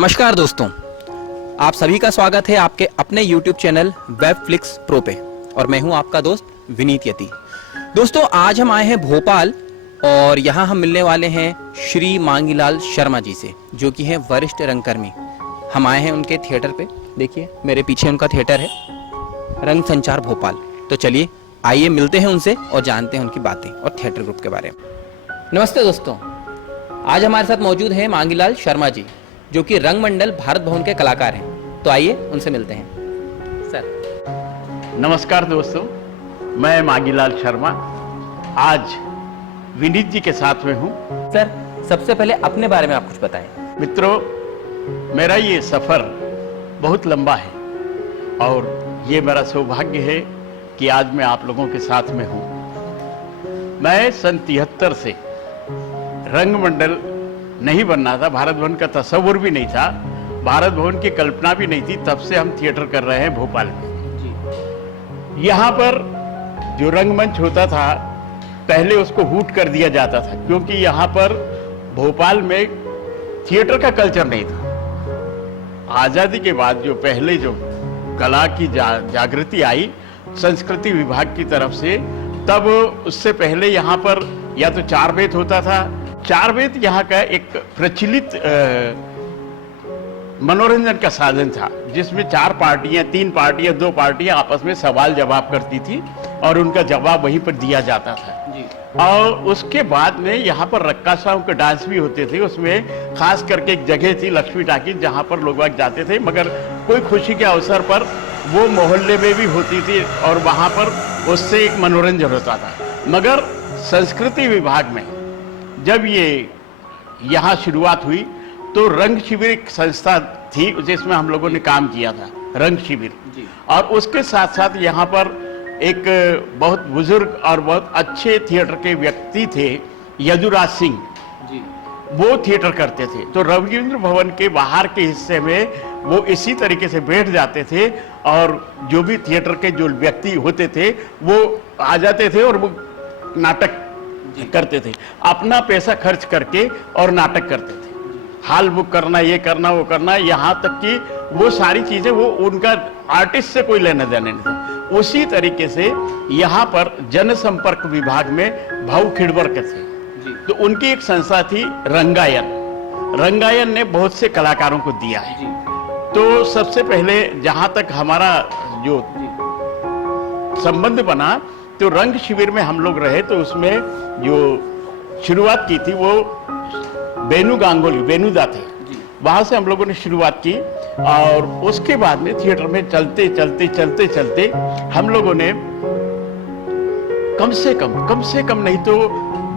नमस्कार दोस्तों, आप सभी का स्वागत है आपके अपने YouTube चैनल वेबफ्लिक्स प्रो पे और मैं हूं आपका दोस्त विनीत यति। दोस्तों, आज हम आए हैं भोपाल और यहां हम मिलने वाले हैं श्री मांगीलाल शर्मा जी से, जो कि हैं वरिष्ठ रंगकर्मी। हम आए हैं उनके थिएटर पे। देखिए मेरे पीछे उनका थिएटर है, रंग संचार भोपाल। तो चलिए आइए मिलते हैं उनसे और जानते हैं उनकी बातें और थिएटर ग्रुप के बारे में। नमस्ते दोस्तों, आज हमारे साथ मौजूद हैं मांगीलाल शर्मा जी, जो कि रंगमंडल भारत भवन के कलाकार हैं। तो आइए उनसे मिलते हैं। सर नमस्कार दोस्तों, मैं मांगीलाल शर्मा आज विनीत जी के साथ में हूँ। सर, सबसे पहले अपने बारे में आप कुछ बताएं। मित्रों, मेरा ये सफ़र बहुत लंबा है और ये मेरा सौभाग्य है कि आज मैं आप लोगों के साथ में हूँ। मैं सन 73 से रंगमंडल नहीं बनना था, भारत भवन का तस्वुर भी नहीं था, भारत भवन की कल्पना भी नहीं थी, तब से हम थिएटर कर रहे हैं भोपाल में। यहाँ पर जो रंगमंच होता था पहले उसको हूट कर दिया जाता था, क्योंकि यहाँ पर भोपाल में थिएटर का कल्चर नहीं था। आज़ादी के बाद जो पहले जो कला की जागृति आई संस्कृति विभाग की तरफ से, तब उससे पहले यहाँ पर या तो चार वेद होता था। चार वेद यहाँ का एक प्रचलित मनोरंजन का साधन था, जिसमें चार पार्टियां, तीन पार्टियां, दो पार्टियां आपस में सवाल जवाब करती थी और उनका जवाब वहीं पर दिया जाता था जी। और उसके बाद में यहाँ पर रक्कासाओं के डांस भी होते थे। उसमें खास करके एक जगह थी लक्ष्मी टाकीज, जहाँ पर लोग जाते थे, मगर कोई खुशी के अवसर पर वो मोहल्ले में भी होती थी और वहाँ पर उससे एक मनोरंजन होता था। मगर संस्कृति विभाग में जब ये यहाँ शुरुआत हुई तो रंग शिविर एक संस्था थी जिसमें हम लोगों ने काम किया था, रंग शिविर। और उसके साथ साथ यहाँ पर एक बहुत बुजुर्ग और बहुत अच्छे थिएटर के व्यक्ति थे, यदुराज सिंह जी, वो थिएटर करते थे। तो रविंद्र भवन के बाहर के हिस्से में वो इसी तरीके से बैठ जाते थे और जो भी थिएटर के जो व्यक्ति होते थे वो आ जाते थे और वो नाटक करते थे, अपना पैसा खर्च करके और नाटक करते थे। हाल बुक करना, ये करना, वो करना, यहाँ तक कि वो सारी चीजें वो उनका आर्टिस्ट से कोई लेना देना नहीं था। उसी तरीके से यहाँ पर जनसंपर्क विभाग में भाऊ खिड़वरकर थे, तो उनकी एक संस्था थी रंगायन। रंगायन ने बहुत से कलाकारों को दिया है। तो सबसे पहले जहाँ तक हमारा जो संबंध बना तो रंग शिविर में हम लोग रहे, तो उसमें जो शुरुआत की थी वो बेनू गांगुली, बेनूदा थे, वहां से हम लोगों ने शुरुआत की। और उसके बाद में थिएटर में चलते चलते चलते चलते हम लोगों ने कम से कम नहीं तो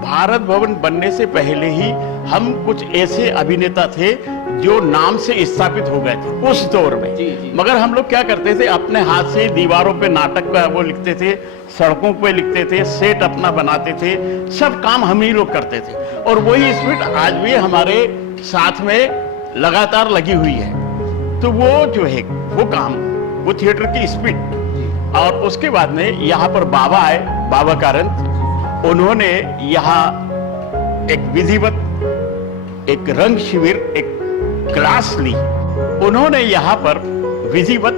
भारत भवन बनने से पहले ही हम कुछ ऐसे अभिनेता थे जो नाम से स्थापित हो गए थे उस दौर में। जी। मगर हम लोग क्या करते थे, अपने हाथ से दीवारों पे नाटक का वो लिखते थे, सड़कों पे लिखते थे, सेट अपना बनाते थे, सब काम हम ही लोग करते थे। और वही स्पिरिट आज भी हमारे साथ में लगातार लगी हुई है। तो वो जो है वो काम, वो थिएटर की स्पिरिट। और उसके बाद में यहाँ पर बाबा आए, बाबा कारंत, उन्होंने यहाँ एक विधिवत एक रंग शिविर, एक क्लास ली। उन्होंने यहाँ पर विधिवत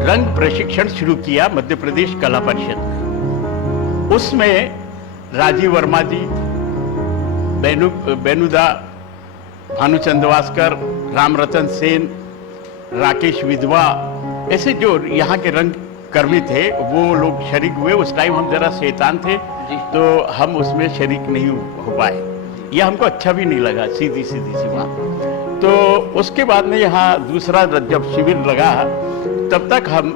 रंग प्रशिक्षण शुरू किया मध्य प्रदेश कला परिषद में। उसमें राजीव वर्मा जी, बेनुदा, भानुचंद्रवास्कर, रामरतन सेन, राकेश विधवा, ऐसे जो यहाँ के रंग कर्मी थे वो लोग शरीक हुए। उस टाइम हम जरा शैतान थे तो हम उसमें शरीक नहीं हो पाए, यह हमको अच्छा भी नहीं लगा, सीधी सी बात। तो उसके बाद में यहाँ दूसरा जब शिविर लगा तब तक हम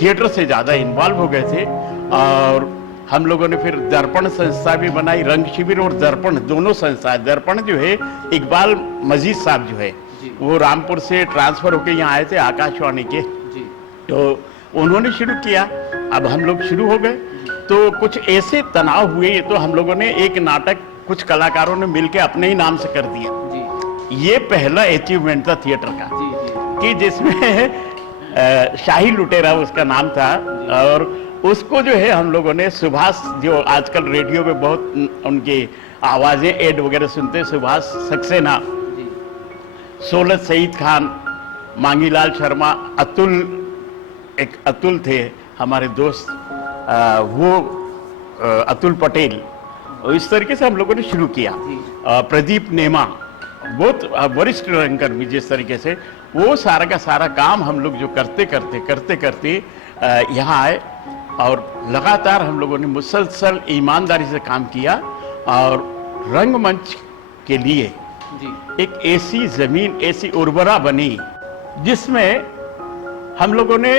थिएटर से ज़्यादा इन्वॉल्व हो गए थे और हम लोगों ने फिर दर्पण संस्था भी बनाई। रंग शिविर और दर्पण दोनों संस्था, दर्पण जो है इकबाल मजीद साहब जो है वो रामपुर से ट्रांसफर होके यहाँ आए थे आकाशवाणी के, तो उन्होंने शुरू किया। अब हम लोग शुरू हो गए तो कुछ ऐसे तनाव हुए, तो हम लोगों ने एक नाटक कुछ कलाकारों ने मिलकर अपने ही नाम से कर दिया। ये पहला अचीवमेंट था थिएटर का कि जिसमें शाही लुटेरा उसका नाम था। और उसको जो है हम लोगों ने सुभाष, जो आजकल रेडियो में बहुत उनकी आवाजें ऐड वगैरह सुनते हैं, सुभाष सक्सेना, सोलत सईद खान, मांगीलाल शर्मा, एक अतुल थे हमारे दोस्त, वो अतुल पटेल, इस तरीके से हम लोगों ने शुरू किया। प्रदीप नेमा, बहुत वरिष्ठ रंगकर्मी, जिस तरीके से वो सारा का सारा काम हम लोग जो करते करते यहाँ आए और लगातार हम लोगों ने मुसलसल ईमानदारी से काम किया और रंगमंच के लिए एक ऐसी जमीन, ऐसी उर्वरा बनी जिसमें हम लोगों ने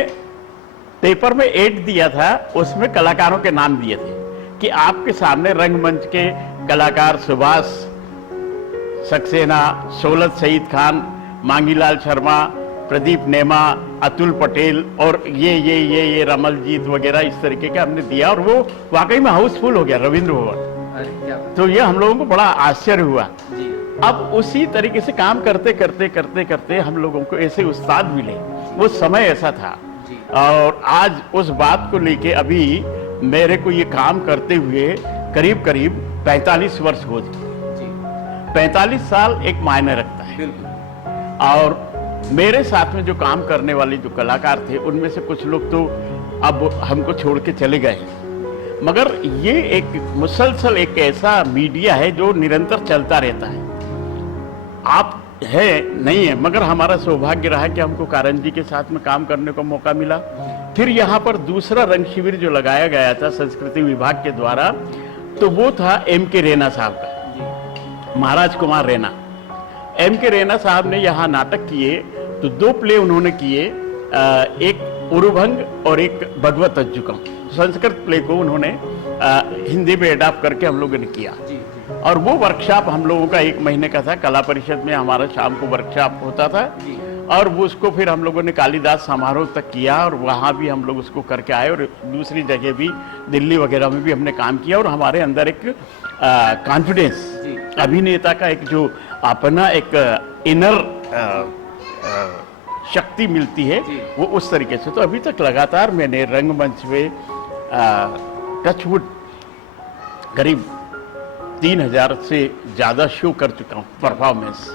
पेपर में एड दिया था, उसमें कलाकारों के नाम दिए थे कि आपके सामने रंगमंच के कलाकार सुभाष सक्सेना, सोलत सईद खान, मांगीलाल शर्मा, प्रदीप नेमा, अतुल पटेल और ये रमलजीत वगैरह इस तरीके के हमने दिया और वो वाकई में हाउसफुल हो गया रविंद्र भवन। तो ये हम लोगों को बड़ा आश्चर्य हुआ। अब उसी तरीके से काम करते हम लोगों को ऐसे उस्ताद मिले, वो समय ऐसा था। और आज उस बात को लेके अभी मेरे को ये काम करते हुए करीब 45 वर्ष हो गए। 45 साल एक मायने रखता है। और मेरे साथ में जो काम करने वाले जो कलाकार थे उनमें से कुछ लोग तो अब हमको छोड़ के चले गए, मगर ये एक मुसलसल एक ऐसा मीडिया है जो निरंतर चलता रहता है। आप है नहीं है, मगर हमारा सौभाग्य रहा कि हमको कारंजी के साथ में काम करने को मौका मिला। फिर यहाँ पर दूसरा रंग शिविर जो लगाया गया था संस्कृति विभाग के द्वारा, तो वो था M.K. रैना साहब का, महाराज कुमार रैना। M.K. रैना साहब ने यहाँ नाटक किए, तो 2 प्ले उन्होंने किए, एक उरुभंग और एक भगवत अज्जुकम। संस्कृत प्ले को उन्होंने हिंदी में एडाप्ट करके हम लोगों ने किया। और वो वर्कशॉप हम लोगों का 1 महीने का था। कला परिषद में हमारा शाम को वर्कशॉप होता था और वो उसको फिर हम लोगों ने कालिदास समारोह तक किया और वहाँ भी हम लोग उसको करके आए और दूसरी जगह भी दिल्ली वगैरह में भी हमने काम किया। और हमारे अंदर एक कॉन्फिडेंस, अभिनेता का एक जो अपना एक इनर शक्ति मिलती है, वो उस तरीके से। तो अभी तक लगातार मैंने रंगमंच में टचवुड करीब 3000 से ज़्यादा शो कर चुका हूँ, परफॉर्मेंस।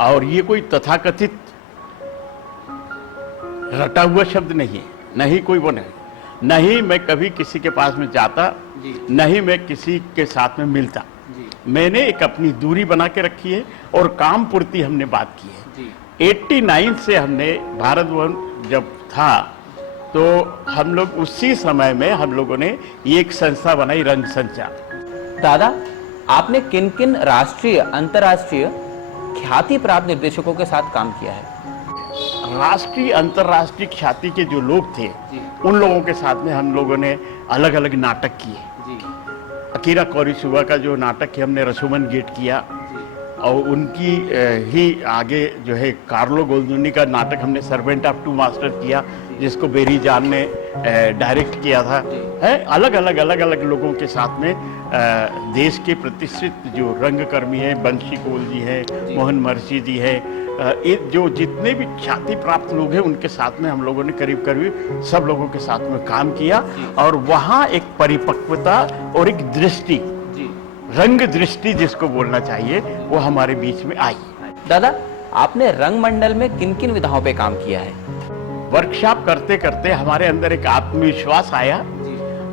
और ये कोई तथाकथित रटा हुआ शब्द नहीं है, नहीं कोई वो नहीं, नहीं मैं कभी किसी के पास में जाता, नहीं मैं किसी के साथ में मिलता। मैंने एक अपनी दूरी बना के रखी है और काम पूर्ति हमने बात की है। 89 से हमने भारत भवन जब था तो हम लोग उसी समय में हम लोगों ने ये एक संस्था बनाई, रंग संचार। दादा, आपने किन किन राष्ट्रीय अंतर्राष्ट्रीय ख्याति प्राप्त निर्देशकों के साथ काम किया है? राष्ट्रीय अंतर्राष्ट्रीय ख्याति के जो लोग थे उन लोगों के साथ में हम लोगों ने अलग अलग नाटक किए। अकीरा कोरिसुवा का जो नाटक है हमने रसुमन गेट किया और उनकी ही आगे जो है कार्लो गोल्डुनी का नाटक हमने सर्वेंट ऑफ टू मास्टर किया, जिसको बेरी जान ने डायरेक्ट किया था। है अलग अलग लोगों के साथ में देश के प्रतिष्ठित जो रंगकर्मी हैं, बंशी कोल जी है, मोहन मर्सी जी है, जो जितने भी ख्याति प्राप्त लोग हैं उनके साथ में हम लोगों ने करीब सब लोगों के साथ में काम किया। और वहाँ एक परिपक्वता और एक दृष्टि, रंग दृष्टि जिसको बोलना चाहिए, वो हमारे बीच में आई। दादा, आपने रंग मंडल में किन किन विधाओं पे काम किया है? वर्कशॉप करते करते हमारे अंदर एक आत्मविश्वास आया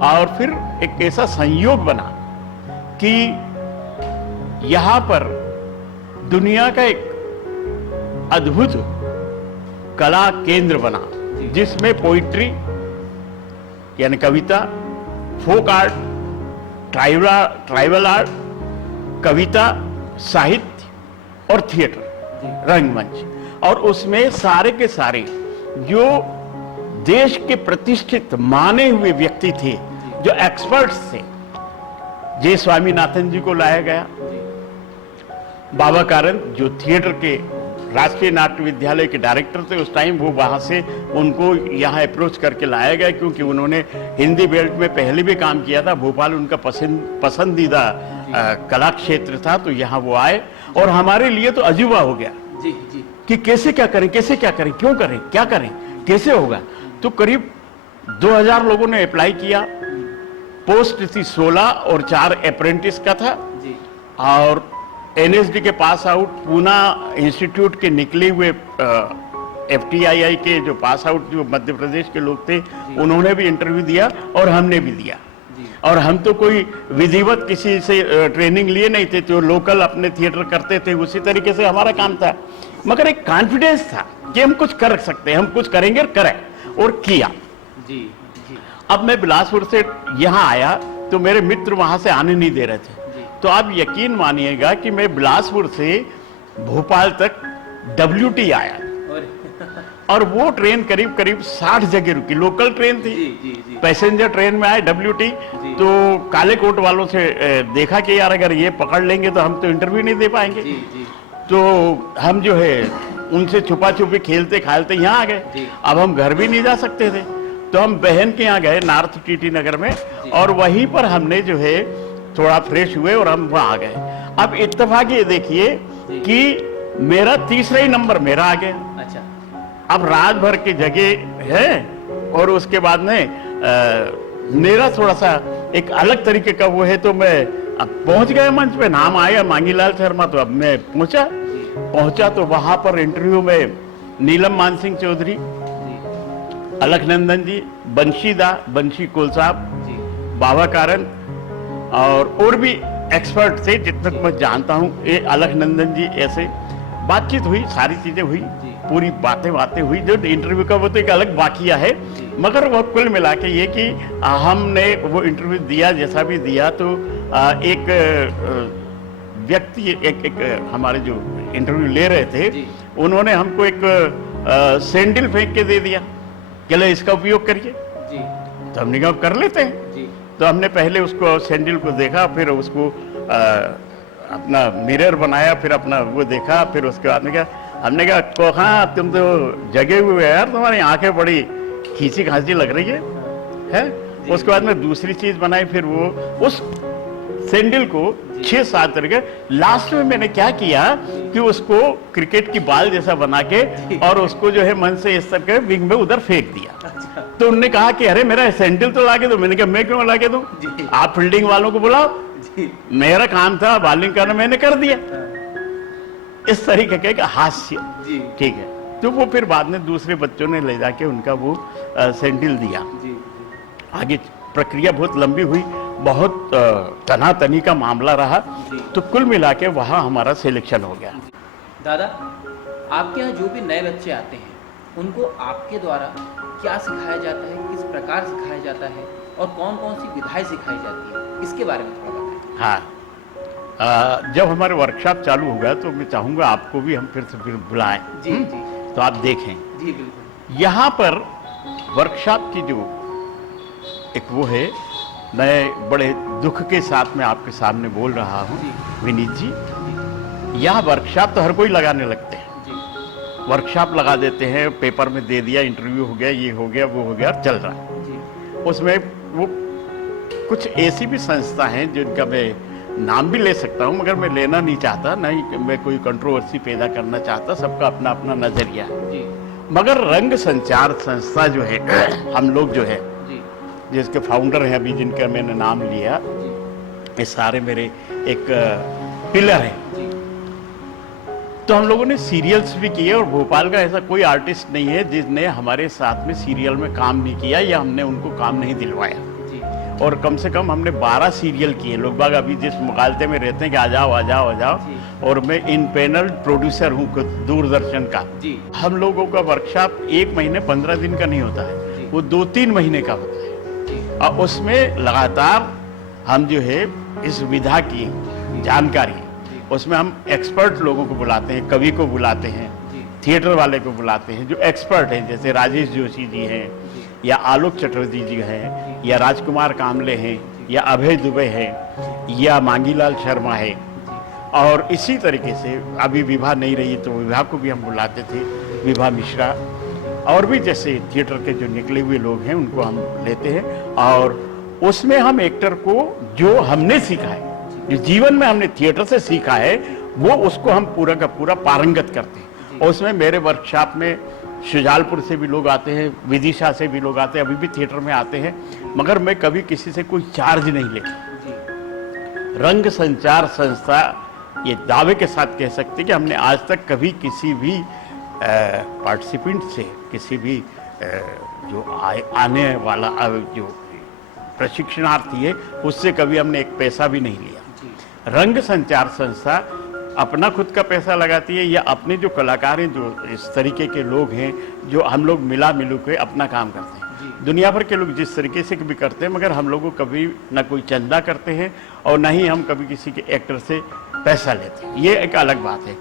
और फिर एक ऐसा संयोग बना कि यहाँ पर दुनिया का एक अद्भुत कला केंद्र बना, जिसमें पोइट्री यानी कविता, फोक आर्ट, ट्राइबल आर्ट, कविता, साहित्य और थिएटर, रंगमंच। और उसमें सारे के सारे जो देश के प्रतिष्ठित माने हुए व्यक्ति थे, जो एक्सपर्ट्स थे, जे स्वामीनाथन जी को लाया गया, बाबा कारंत जो थिएटर के राष्ट्रीय नाट्य विद्यालय के डायरेक्टर थे उस टाइम, वो वहाँ से उनको यहाँ अप्रोच करके लाया गया क्योंकि उन्होंने हिंदी बेल्ट में पहले भी काम किया था। भोपाल उनका पसंदीदा कला क्षेत्र था, तो यहाँ वो आए और हमारे लिए तो अजूबा हो गया कि कैसे क्या करें, क्यों करें, क्या करें, कैसे होगा। तो करीब 2000 लोगों ने अप्लाई किया। पोस्ट थी 16 और 4 अप्रेंटिस का था और एनएसडी के पास आउट, पूना इंस्टीट्यूट के निकले हुए एफटीआईआई के जो पास आउट जो मध्य प्रदेश के लोग थे, उन्होंने भी इंटरव्यू दिया और हमने भी दिया। और हम तो कोई विधिवत किसी से ट्रेनिंग लिए नहीं थे, जो लोकल अपने थिएटर करते थे उसी तरीके से हमारा काम था। मगर एक कॉन्फिडेंस था कि हम कुछ कर सकते हैं, हम कुछ करेंगे और करें, और किया। जी जी। अब मैं बिलासपुर से यहाँ आया तो मेरे मित्र वहां से आने नहीं दे रहे थे, तो आप यकीन मानिएगा कि मैं बिलासपुर से भोपाल तक WT आया, और वो ट्रेन करीब करीब 60 जगह रुकी। लोकल ट्रेन थी, पैसेंजर ट्रेन में आए WT, तो काले कोट वालों से देखा कि यार अगर ये पकड़ लेंगे तो हम तो इंटरव्यू नहीं दे पाएंगे। तो हम जो है उनसे छुपा छुपी खेलते खालते यहाँ आ गए। अब हम घर भी नहीं जा सकते थे, तो हम बहन के यहाँ गए नॉर्थ TT नगर में, और वहीं पर हमने जो है थोड़ा फ्रेश हुए और हम वहाँ आ गए। अब इत्तेफाक ये देखिए कि मेरा तीसरा ही नंबर मेरा आ गया। अच्छा। अब रात भर की जगह है, और उसके बाद में मेरा थोड़ा सा एक अलग तरीके का वो है, तो मैं अब पहुंच गया मंच पे, नाम आया मांगीलाल शर्मा, तो अब मैं पहुंचा तो वहां पर इंटरव्यू में नीलम मानसिंह चौधरी, अलखनंदन जी, बंशी कोल साहब, बाबा कारण और भी एक्सपर्ट थे जितने तक मैं जानता हूं, ये अलखनंदन जी, ऐसे बातचीत हुई, सारी चीजें हुई, पूरी बातें हुई। जो इंटरव्यू का वो तो एक अलग वाकिया है, मगर वो कुल मिला के ये कि हमने वो इंटरव्यू दिया, जैसा भी दिया, तो एक व्यक्ति एक हमारे जो इंटरव्यू ले रहे थे, उन्होंने हमको एक सैंडल फेंक के दे दिया कि ले इसका उपयोग करिए। तो हमने कहा कर लेते हैं। तो हमने पहले उसको सैंडल को देखा, फिर उसको अपना मिरर बनाया, फिर अपना वो देखा, फिर उसके बाद में हमने कहा कोखा तुम तो जगे हुए हो यार, तुम्हारी आंखें बड़ी खींची खांसी लग रही है? उसके बाद में दूसरी चीज बनाई, फिर वो उस सैंडल को 6-7 तरीके, लास्ट में मैंने क्या किया कि उसको क्रिकेट की बॉल जैसा बना के और उसको जो है मन से इस तरह के विंग में उधर फेंक दिया। तो उन्होंने कहा कि अरे मेरा सैंडल तो ला के दो। मैंने कहा मैं क्यों ला के दूं, आप फील्डिंग वालों को बुलाओ, मेरा काम था बॉलिंग करना, मैंने कर दिया। इस तरीके का हास्य, ठीक है। तो वो फिर बाद में दूसरे बच्चों ने ले जाके उनका वो सैंडल दिया। आगे प्रक्रिया बहुत लंबी हुई, बहुत तनातनी का मामला रहा, तो कुल मिला के वहाँ हमारा सिलेक्शन हो गया। दादा, आपके यहाँ जो भी नए बच्चे आते हैं उनको आपके द्वारा क्या सिखाया जाता है, किस प्रकार सिखाया जाता है, और कौन कौन सी विधाएं सिखाई जाती है, इसके बारे में थोड़ा बताएं। हाँ, जब हमारे वर्कशॉप चालू होगा तो मैं चाहूँगा आपको भी हम फिर बुलाएं। जी। तो आप देखें। जी बिल्कुल। यहाँ पर वर्कशॉप की जो एक वो है, मैं बड़े दुख के साथ में आपके सामने बोल रहा हूँ विनीत जी, यह वर्कशॉप तो हर कोई लगाने लगते हैं। वर्कशॉप लगा देते हैं, पेपर में दे दिया, इंटरव्यू हो गया, ये हो गया, वो हो गया, चल रहा है। उसमें वो कुछ ऐसी भी संस्था हैं जिनका मैं नाम भी ले सकता हूँ, मगर मैं लेना नहीं चाहता, नहीं मैं कोई कंट्रोवर्सी पैदा करना चाहता, सबका अपना अपना नजरिया है। मगर रंग संचार संस्था जो है, हम लोग जो है जिसके फाउंडर हैं अभी, जिनका मैंने नाम लिया, ये सारे मेरे एक पिलर हैं। तो हम लोगों ने सीरियल्स भी किए, और भोपाल का ऐसा कोई आर्टिस्ट नहीं है जिसने हमारे साथ में सीरियल में काम नहीं किया या हमने उनको काम नहीं दिलवाया। और कम से कम हमने 12 सीरियल किए। लोग बाग अभी जिस मुकालते में रहते हैं कि आ जाओ आ जाओ आ जाओ, और मैं इन पैनल प्रोड्यूसर हूँ दूरदर्शन का। हम लोगों का वर्कशॉप 1 महीने 15 दिन का नहीं होता है, वो 2-3 महीने का होता है। और उसमें लगातार हम जो है इस विधा की जानकारी, उसमें हम एक्सपर्ट लोगों को बुलाते हैं, कवि को बुलाते हैं, थिएटर वाले को बुलाते हैं जो एक्सपर्ट हैं, जैसे राजेश जोशी जी हैं, या आलोक चटर्जी जी हैं, या राजकुमार कामले हैं, या अभय दुबे हैं, या मांगीलाल शर्मा है। और इसी तरीके से अभी विभा नहीं रही तो विभा को भी हम बुलाते थे, विभा मिश्रा, और भी जैसे थिएटर के जो निकले हुए लोग हैं उनको हम लेते हैं। और उसमें हम एक्टर को जो हमने सीखा है, जो जीवन में हमने थिएटर से सीखा है, वो उसको हम पूरा का पूरा पारंगत करते हैं। और उसमें मेरे वर्कशॉप में शुजालपुर से भी लोग आते हैं, विदिशा से भी लोग आते हैं, अभी भी थिएटर में आते हैं, मगर मैं कभी किसी से कोई चार्ज नहीं लेता। रंग संचार संस्था ये दावे के साथ कह सकते हैं कि हमने आज तक कभी किसी भी पार्टिसिपेंट से, किसी भी जो आने वाला जो प्रशिक्षणार्थी है उससे कभी हमने एक पैसा भी नहीं लिया। रंग संचार संस्था अपना खुद का पैसा लगाती है या अपने जो कलाकार हैं, जो इस तरीके के लोग हैं, जो हम लोग मिलू के अपना काम करते हैं। दुनिया भर के लोग जिस तरीके से भी करते हैं, मगर हम लोगों को कभी ना कोई चंदा करते हैं और ना ही हम कभी किसी के एक्टर से पैसा लेते हैं। ये एक अलग बात है।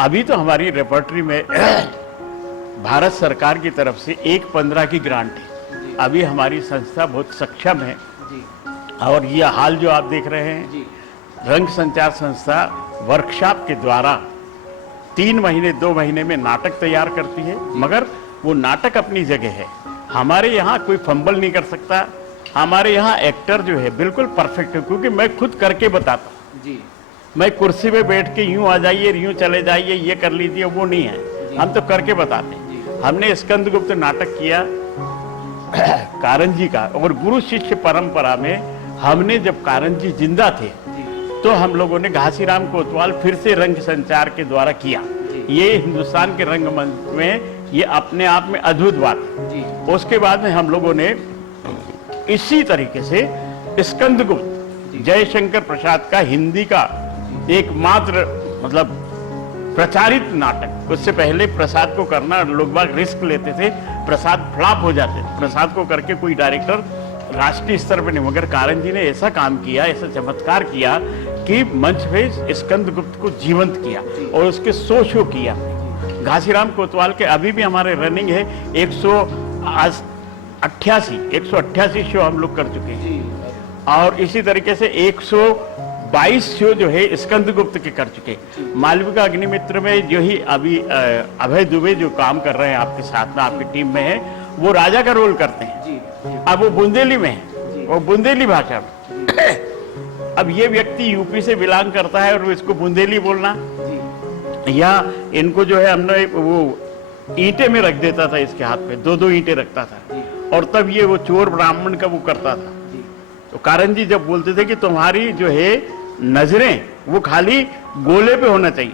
अभी तो हमारी रेपर्टरी में भारत सरकार की तरफ से 1/15 की ग्रांट है। अभी हमारी संस्था बहुत सक्षम है और ये हाल जो आप देख रहे हैं, रंग संचार संस्था वर्कशॉप के द्वारा 3 महीने 2 महीने में नाटक तैयार करती है, मगर वो नाटक अपनी जगह है। हमारे यहाँ कोई फंबल नहीं कर सकता। हमारे यहाँ एक्टर जो है बिल्कुल परफेक्ट है, क्योंकि मैं खुद करके बताता हूँ। मैं कुर्सी पे बैठ के यूं आ जाइए, यूं चले जाइए, ये कर लीजिए, वो नहीं है। हम तो करके बताते हैं। हमने स्कंदगुप्त नाटक किया कारंजी का, और गुरु शिष्य परंपरा में हमने जब कारंजी जिंदा थे तो हम लोगों ने घासीराम कोतवाल फिर से रंग संचार के द्वारा किया। ये हिंदुस्तान के रंगमंच में ये अपने आप में अद्भुत बात है। उसके बाद में हम लोगों ने इसी तरीके से स्कंदगुप्त जयशंकर प्रसाद का हिंदी का एकमात्र मतलब प्रचारित नाटक, उससे पहले प्रसाद को करना लोग बाग रिस्क लेते थे, प्रसाद फ्लॉप हो जाते थे। प्रसाद को करके कोई डायरेक्टर राष्ट्रीय स्तर पर नहीं, मगर कारंजी ने ऐसा काम किया, ऐसा चमत्कार किया कि मंच पे स्कंदगुप्त को जीवंत किया और उसके 100 शो किया। घासीराम कोतवाल के अभी भी हमारे रनिंग है 188 शो हम लोग कर चुके हैं, और इसी तरीके से 122 शो जो है स्कंदगुप्त के कर चुके। मालविका अग्निमित्र में जो ही अभी अभय दुबे जो काम कर रहे हैं आपके साथ में, आपकी टीम में है, वो राजा का रोल करते हैं। अब वो बुंदेली में है, वो बुंदेली भाषा में। अब ये व्यक्ति यूपी से बिलोंग करता है और इसको बुंदेली बोलना, या इनको जो है हमने वो ईंटे में रख देता था, इसके हाथ पे 2-2 ईंटें रखता था, और तब ये वो चोर ब्राह्मण का वो करता था। तो कारंजी जब बोलते थे कि तुम्हारी जो है नजरें वो खाली गोले पे होना चाहिए,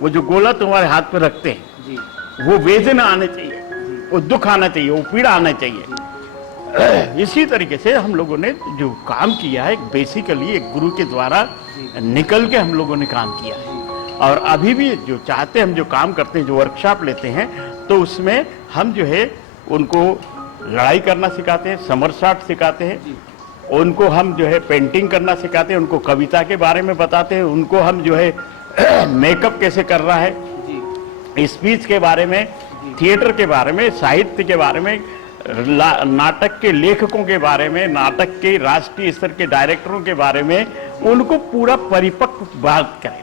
वो जो गोला तुम्हारे हाथ पे रखते हैं वो वेदना आने चाहिए, वो दुख आना चाहिए, वो पीड़ा आना चाहिए। इसी तरीके से हम लोगों ने जो काम किया है, बेसिकली एक गुरु के द्वारा निकल के हम लोगों ने काम किया है। और अभी भी जो चाहते हैं, हम जो काम करते हैं, जो वर्कशॉप लेते हैं, तो उसमें हम जो है उनको लड़ाई करना सिखाते हैं, समरसाट सिखाते हैं, उनको हम जो है पेंटिंग करना सिखाते हैं, उनको कविता के बारे में बताते हैं, उनको हम जो है मेकअप कैसे कर रहा है, स्पीच के बारे में, थिएटर के बारे में, साहित्य के बारे में, नाटक के लेखकों के बारे में, नाटक के राष्ट्रीय स्तर के डायरेक्टरों के बारे में उनको पूरा परिपक्व बात करें।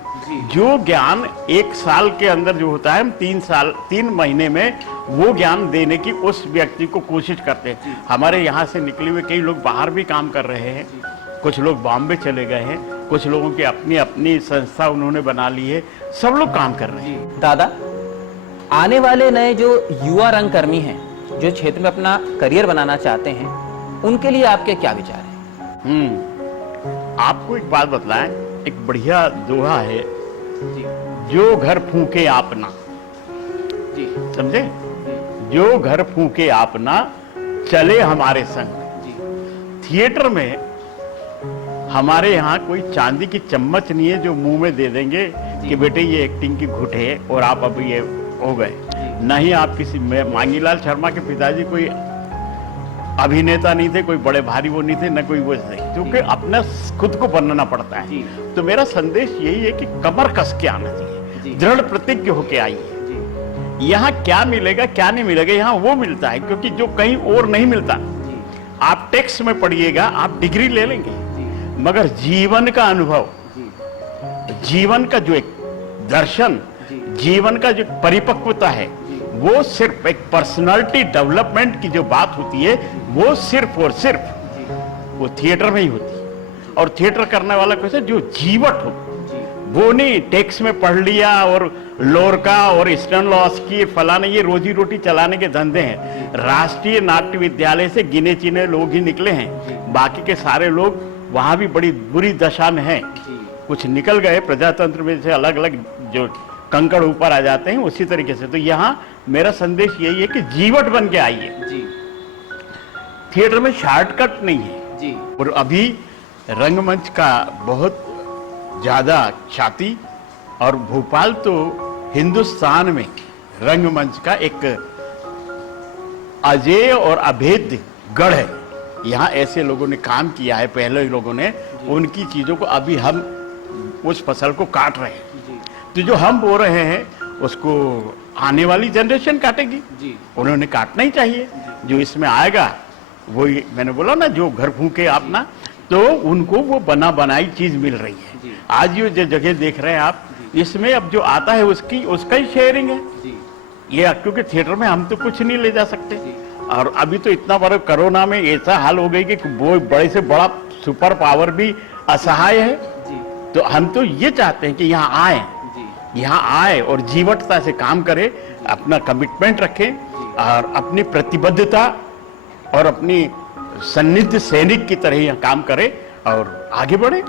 जो ज्ञान 1 साल के अंदर जो होता है, हम 3 महीने में वो ज्ञान देने की उस व्यक्ति को कोशिश करते हैं। हमारे यहाँ से निकले हुए कई लोग बाहर भी काम कर रहे हैं, कुछ लोग बॉम्बे चले गए हैं, कुछ लोगों की अपनी अपनी संस्था उन्होंने बना ली है, सब लोग काम कर रहे हैं। दादा, आने वाले नए जो युवा रंगकर्मी हैं, जो क्षेत्र में अपना करियर बनाना चाहते हैं, उनके लिए आपके क्या विचार हैं? आपको एक बात बतलाएं, एक बढ़िया दोहा है, जो घर फूके आपना, समझे, जो घर फूके आपना चले हमारे संग। थिएटर में हमारे यहाँ कोई चांदी की चम्मच नहीं है जो मुंह में दे देंगे कि बेटे ये एक्टिंग की घुट है और आप अब ये हो गए। नहीं, आप किसी मांगीलाल शर्मा के पिताजी कोई अभिनेता नहीं थे, कोई बड़े भारी वो नहीं थे, न कोई वो थे, क्योंकि अपना खुद को बनना पड़ता है। तो मेरा संदेश यही है कि कमर कस के आना चाहिए, दृढ़ प्रतिज्ञ होके आइए। यहाँ क्या मिलेगा क्या नहीं मिलेगा, यहाँ वो मिलता है, क्योंकि जो कहीं और नहीं मिलता। आप टेक्स्ट में पढ़िएगा, आप डिग्री ले लेंगे, मगर जीवन का अनुभव, जीवन का जो एक दर्शन, जीवन का जो परिपक्वता है, वो सिर्फ एक पर्सनालिटी डेवलपमेंट की जो बात होती है, वो सिर्फ और सिर्फ वो थिएटर में ही होती है। और थिएटर करने वाला कैसे, जो जीवट हो, वो नहीं टेक्स्ट में पढ़ लिया और लोरका और स्टेनोलॉस्की फलाने, ये रोजी रोटी चलाने के धंधे हैं। राष्ट्रीय नाट्य विद्यालय से गिने चुने लोग ही निकले हैं, बाकी के सारे लोग वहां भी बड़ी बुरी दशा में हैं। कुछ निकल गए प्रजातंत्र में से, अलग अलग जो कंकड़ ऊपर आ जाते हैं उसी तरीके से। तो यहाँ मेरा संदेश यही है कि जीवट बन के आइए जी थिएटर में शॉर्टकट नहीं है जी। और अभी रंगमंच का बहुत ज्यादा ख्याति, और भोपाल तो हिंदुस्तान में रंगमंच का एक अजेय और अभेद्य गढ़ है। यहाँ ऐसे लोगों ने काम किया है, पहले लोगों ने, उनकी चीजों को अभी हम उस फसल को काट रहे हैं। तो जो हम बो रहे हैं उसको आने वाली जनरेशन काटेगी जी। उन्होंने काटना ही चाहिए। जो इसमें आएगा वही, मैंने बोला ना, जो घर फूके अपना, तो उनको वो बना बनाई चीज मिल रही है। आज ये जो जगह देख रहे हैं आप, इसमें अब जो आता है उसका ही शेयरिंग है ये, क्योंकि थिएटर में हम तो कुछ नहीं ले जा सकते। और अभी तो इतना बड़ा कोरोना में ऐसा हाल हो गई कि वो बड़े से बड़ा सुपर पावर भी असहाय है। तो हम तो ये चाहते हैं कि यहाँ आए और जीवटता से काम करें, अपना कमिटमेंट रखें और अपनी प्रतिबद्धता और अपनी सन्निध सैनिक की तरह यहाँ काम करें और आगे बढ़े।